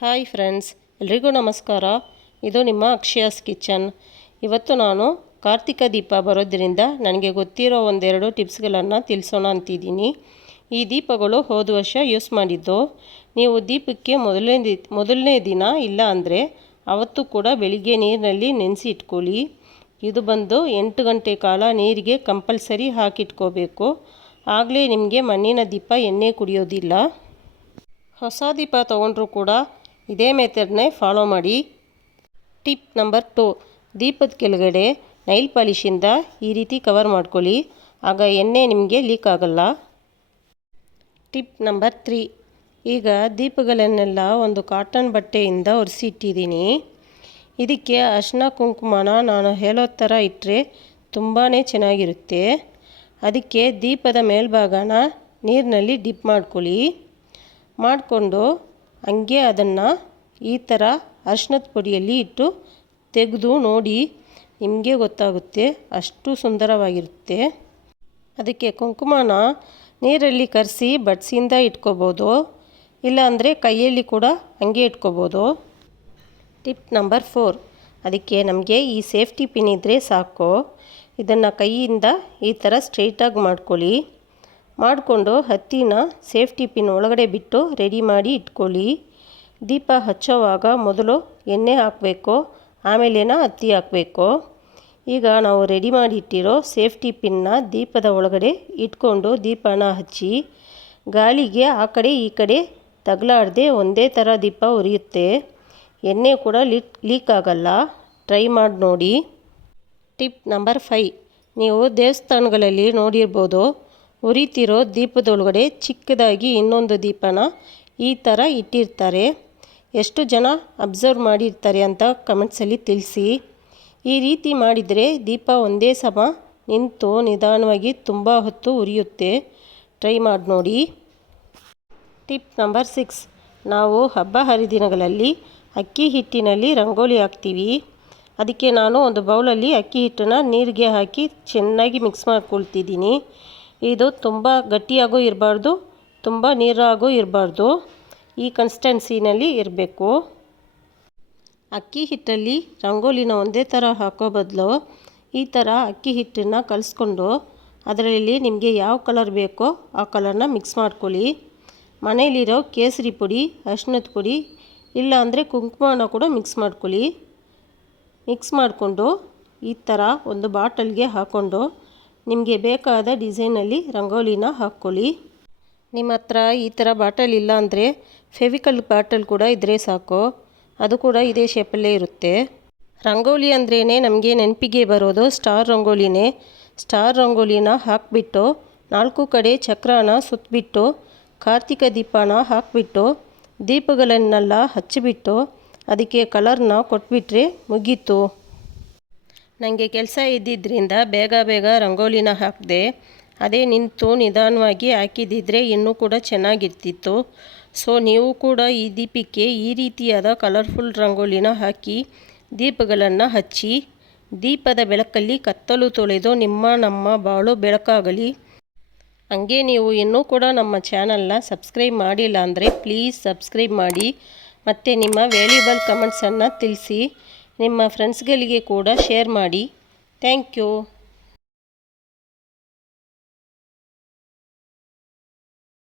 Hi friends, ಎಲ್ರಿಗೂ ನಮಸ್ಕಾರ. ಇದು ನಿಮ್ಮ ಅಕ್ಷಯಾಸ್ ಕಿಚನ್. ಇವತ್ತು ನಾನು ಕಾರ್ತಿಕ ದೀಪ ಬರೋದ್ರಿಂದ ನನಗೆ ಗೊತ್ತಿರೋ ಒಂದೆರಡು ಟಿಪ್ಸ್ಗಳನ್ನು ತಿಳಿಸೋಣ ಅಂತಿದ್ದೀನಿ. ಈ ದೀಪಗಳು ಹೋದ ವರ್ಷ ಯೂಸ್ ಮಾಡಿದ್ದು. ನೀವು ದೀಪಕ್ಕೆ ಮೊದಲನೇ ಮೊದಲನೇ ದಿನ ಇಲ್ಲ ಅಂದರೆ ಅವತ್ತು ಕೂಡ ಬೆಳಿಗ್ಗೆ ನೀರಿನಲ್ಲಿ ನೆನೆಸಿ ಇಟ್ಕೊಳ್ಳಿ. ಇದು ಬಂದು ಎಂಟು ಗಂಟೆ ಕಾಲ ನೀರಿಗೆ ಕಂಪಲ್ಸರಿ ಹಾಕಿಟ್ಕೋಬೇಕು. ಆಗಲೇ ನಿಮಗೆ ಮಣ್ಣಿನ ದೀಪ ಎಣ್ಣೆ ಕುಡಿಯೋದಿಲ್ಲ. ಹೊಸ ದೀಪ ತೊಗೊಂಡ್ರೂ ಕೂಡ ಇದೇ ಮೆಥಡ್ನೇ ಫಾಲೋ ಮಾಡಿ. ಟಿಪ್ ನಂಬರ್ ಟು, ದೀಪದ ಕೆಳಗಡೆ ನೈಲ್ ಪಾಲಿಶಿಂದ ಈ ರೀತಿ ಕವರ್ ಮಾಡ್ಕೊಳ್ಳಿ. ಆಗ ಎಣ್ಣೆ ನಿಮಗೆ ಲೀಕ್ ಆಗಲ್ಲ. ಟಿಪ್ ನಂಬರ್ ತ್ರೀ, ಈಗ ದೀಪಗಳನ್ನೆಲ್ಲ ಒಂದು ಕಾಟನ್ ಬಟ್ಟೆಯಿಂದ ಒರೆಸಿಟ್ಟಿದ್ದೀನಿ. ಇದಕ್ಕೆ ಅರ್ಶಿನ ಕುಂಕುಮನ ನಾನು ಹೇಳೋ ಥರ ಇಟ್ಟರೆ ತುಂಬಾ ಚೆನ್ನಾಗಿರುತ್ತೆ. ಅದಕ್ಕೆ ದೀಪದ ಮೇಲ್ಭಾಗನ ನೀರಿನಲ್ಲಿ ಡಿಪ್ ಮಾಡ್ಕೊಳ್ಳಿ. ಮಾಡಿಕೊಂಡು ಹಂಗೆ ಅದನ್ನು ಈ ಥರ ಅರ್ಶಿನದ ಪುಡಿಯಲ್ಲಿ ಇಟ್ಟು ತೆಗೆದು ನೋಡಿ ನಿಮಗೆ ಗೊತ್ತಾಗುತ್ತೆ, ಅಷ್ಟು ಸುಂದರವಾಗಿರುತ್ತೆ. ಅದಕ್ಕೆ ಕುಂಕುಮನ ನೀರಲ್ಲಿ ಕರೆಸಿ ಬಡ್ಸಿಯಿಂದ ಇಟ್ಕೋಬೋದು. ಇಲ್ಲಾಂದರೆ ಕೈಯಲ್ಲಿ ಕೂಡ ಹಂಗೆ ಇಟ್ಕೋಬೋದು. Tip number four. ಅದಕ್ಕೆ ನಮಗೆ ಈ ಸೇಫ್ಟಿ ಪಿನ್ ಇದ್ದರೆ ಸಾಕು. ಇದನ್ನು ಕೈಯಿಂದ ಈ ಥರ ಸ್ಟ್ರೈಟಾಗಿ ಮಾಡ್ಕೊಳ್ಳಿ. ಮಾಡಿಕೊಂಡು ಹತ್ತಿನ ಸೇಫ್ಟಿ ಪಿನ್ ಒಳಗಡೆ ಬಿಟ್ಟು ರೆಡಿ ಮಾಡಿ ಇಟ್ಕೊಳ್ಳಿ. ದೀಪ ಹಚ್ಚೋವಾಗ ಮೊದಲು ಎಣ್ಣೆ ಹಾಕಬೇಕು, ಆಮೇಲೇನ ಹತ್ತಿ ಹಾಕಬೇಕು. ಈಗ ನಾವು ರೆಡಿ ಮಾಡಿ ಇಟ್ಟಿರೋ ಸೇಫ್ಟಿ ಪಿನ್ನ ದೀಪದ ಒಳಗಡೆ ಇಟ್ಕೊಂಡು ದೀಪನ ಹಚ್ಚಿ, ಗಾಳಿಗೆ ಆ ಕಡೆ ಈ ಕಡೆ ತಗಲಾಡದೆ ಒಂದೇ ಥರ ದೀಪ ಉರಿಯುತ್ತೆ. ಎಣ್ಣೆ ಕೂಡ ಲೀಕ್ ಲೀಕ್ ಆಗಲ್ಲ. ಟ್ರೈ ಮಾಡಿ ನೋಡಿ. ಟಿಪ್ ನಂಬರ್ ಫೈ ನೀವು ದೇವಸ್ಥಾನಗಳಲ್ಲಿ ನೋಡಿರ್ಬೋದು ಉರಿತಿರೋ ದೀಪದೊಳಗಡೆ ಚಿಕ್ಕದಾಗಿ ಇನ್ನೊಂದು ದೀಪನ ಈ ಥರ ಇಟ್ಟಿರ್ತಾರೆ. ಎಷ್ಟು ಜನ ಅಬ್ಸರ್ವ್ ಮಾಡಿರ್ತಾರೆ ಅಂತ ಕಮೆಂಟ್ಸಲ್ಲಿ ತಿಳಿಸಿ. ಈ ರೀತಿ ಮಾಡಿದರೆ ದೀಪ ಒಂದೇ ಸಮ ನಿಂತು ನಿಧಾನವಾಗಿ ತುಂಬ ಹೊತ್ತು ಉರಿಯುತ್ತೆ. ಟ್ರೈ ಮಾಡಿ ನೋಡಿ. Tip number six. ನಾವು ಹಬ್ಬ ಹರಿದಿನಗಳಲ್ಲಿ ಅಕ್ಕಿ ಹಿಟ್ಟಿನಲ್ಲಿ ರಂಗೋಲಿ ಹಾಕ್ತೀವಿ. ಅದಕ್ಕೆ ನಾನು ಒಂದು ಬೌಲಲ್ಲಿ ಅಕ್ಕಿ ಹಿಟ್ಟನ್ನು ನೀರಿಗೆ ಹಾಕಿ ಚೆನ್ನಾಗಿ ಮಿಕ್ಸ್ ಮಾಡ್ಕೊಳ್ತಿದ್ದೀನಿ. ಇದು ತುಂಬ ಗಟ್ಟಿಯಾಗೂ ಇರಬಾರ್ದು, ತುಂಬ ನೀರಾಗೂ ಇರಬಾರ್ದು. ಈ ಕನ್ಸ್ಟೆನ್ಸಿನಲ್ಲಿ ಇರಬೇಕು. ಅಕ್ಕಿ ಹಿಟ್ಟಲ್ಲಿ ರಂಗೋಲಿನ ಒಂದೇ ಥರ ಹಾಕೋ ಬದಲು ಈ ಥರ ಅಕ್ಕಿ ಹಿಟ್ಟನ್ನು ಕಲಿಸ್ಕೊಂಡು ಅದರಲ್ಲಿ ನಿಮಗೆ ಯಾವ ಕಲರ್ ಬೇಕೋ ಆ ಕಲರ್ನ ಮಿಕ್ಸ್ ಮಾಡ್ಕೊಳ್ಳಿ. ಮನೆಯಲ್ಲಿರೋ ಕೇಸರಿ ಪುಡಿ, ಅರ್ಶಿನದ ಪುಡಿ, ಇಲ್ಲಾಂದರೆ ಕುಂಕುಮನ ಕೂಡ ಮಿಕ್ಸ್ ಮಾಡ್ಕೊಳ್ಳಿ. ಮಿಕ್ಸ್ ಮಾಡಿಕೊಂಡು ಈ ಥರ ಒಂದು ಬಾಟಲ್ಗೆ ಹಾಕ್ಕೊಂಡು ನಿಮಗೆ ಬೇಕಾದ ಡಿಸೈನಲ್ಲಿ ರಂಗೋಲಿನ ಹಾಕ್ಕೊಳ್ಳಿ. ನಿಮ್ಮ ಹತ್ರ ಈ ಥರ ಬಾಟಲ್ ಇಲ್ಲ ಅಂದರೆ ಫೆವಿಕಲ್ ಬಾಟಲ್ ಕೂಡ ಇದ್ದರೆ ಸಾಕು. ಅದು ಕೂಡ ಇದೇ ಶೇಪಲ್ಲೇ ಇರುತ್ತೆ. ರಂಗೋಲಿ ಅಂದ್ರೇ ನಮಗೆ ನೆನಪಿಗೆ ಬರೋದು ಸ್ಟಾರ್ ರಂಗೋಲಿನೇ. ಸ್ಟಾರ್ ರಂಗೋಲಿನ ಹಾಕಿಬಿಟ್ಟು ನಾಲ್ಕು ಕಡೆ ಚಕ್ರನ ಸುತ್ತಬಿಟ್ಟು ಕಾರ್ತಿಕ ದೀಪನ ಹಾಕಿಬಿಟ್ಟು, ದೀಪಗಳನ್ನೆಲ್ಲ ಹಚ್ಚಿಬಿಟ್ಟು, ಅದಕ್ಕೆ ಕಲರ್ನ ಕೊಟ್ಬಿಟ್ರೆ ಮುಗೀತು. ನನಗೆ ಕೆಲಸ ಇದ್ದಿದ್ದರಿಂದ ಬೇಗ ಬೇಗ ರಂಗೋಲಿನ ಹಾಕಿದೆ, ಅದೇ ನಿಂತು ನಿಧಾನವಾಗಿ ಹಾಕಿದ್ದಿದ್ರೆ ಇನ್ನೂ ಕೂಡ ಚೆನ್ನಾಗಿರ್ತಿತ್ತು. ಸೊ, ನೀವು ಕೂಡ ಈ ದೀಪಕ್ಕೆ ಈ ರೀತಿಯಾದ ಕಲರ್ಫುಲ್ ರಂಗೋಲಿನ ಹಾಕಿ ದೀಪಗಳನ್ನು ಹಚ್ಚಿ, ದೀಪದ ಬೆಳಕಲ್ಲಿ ಕತ್ತಲು ತೊಳೆದು ನಿಮ್ಮ ನಮ್ಮ ಬಾಳು ಬೆಳಕಾಗಲಿ. ಹಂಗೆ ನೀವು ಇನ್ನೂ ಕೂಡ ನಮ್ಮ ಚಾನಲ್ನ ಸಬ್ಸ್ಕ್ರೈಬ್ ಮಾಡಿಲ್ಲ ಅಂದರೆ ಪ್ಲೀಸ್ ಸಬ್ಸ್ಕ್ರೈಬ್ ಮಾಡಿ ಮತ್ತು ನಿಮ್ಮ ವ್ಯಾಲ್ಯೂಬಲ್ ಕಮೆಂಟ್ಸನ್ನು ತಿಳಿಸಿ. ನಿಮ್ಮ ಫ್ರೆಂಡ್ಸ್ಗಳಿಗೆ ಕೂಡ ಶೇರ್ ಮಾಡಿ. Thank you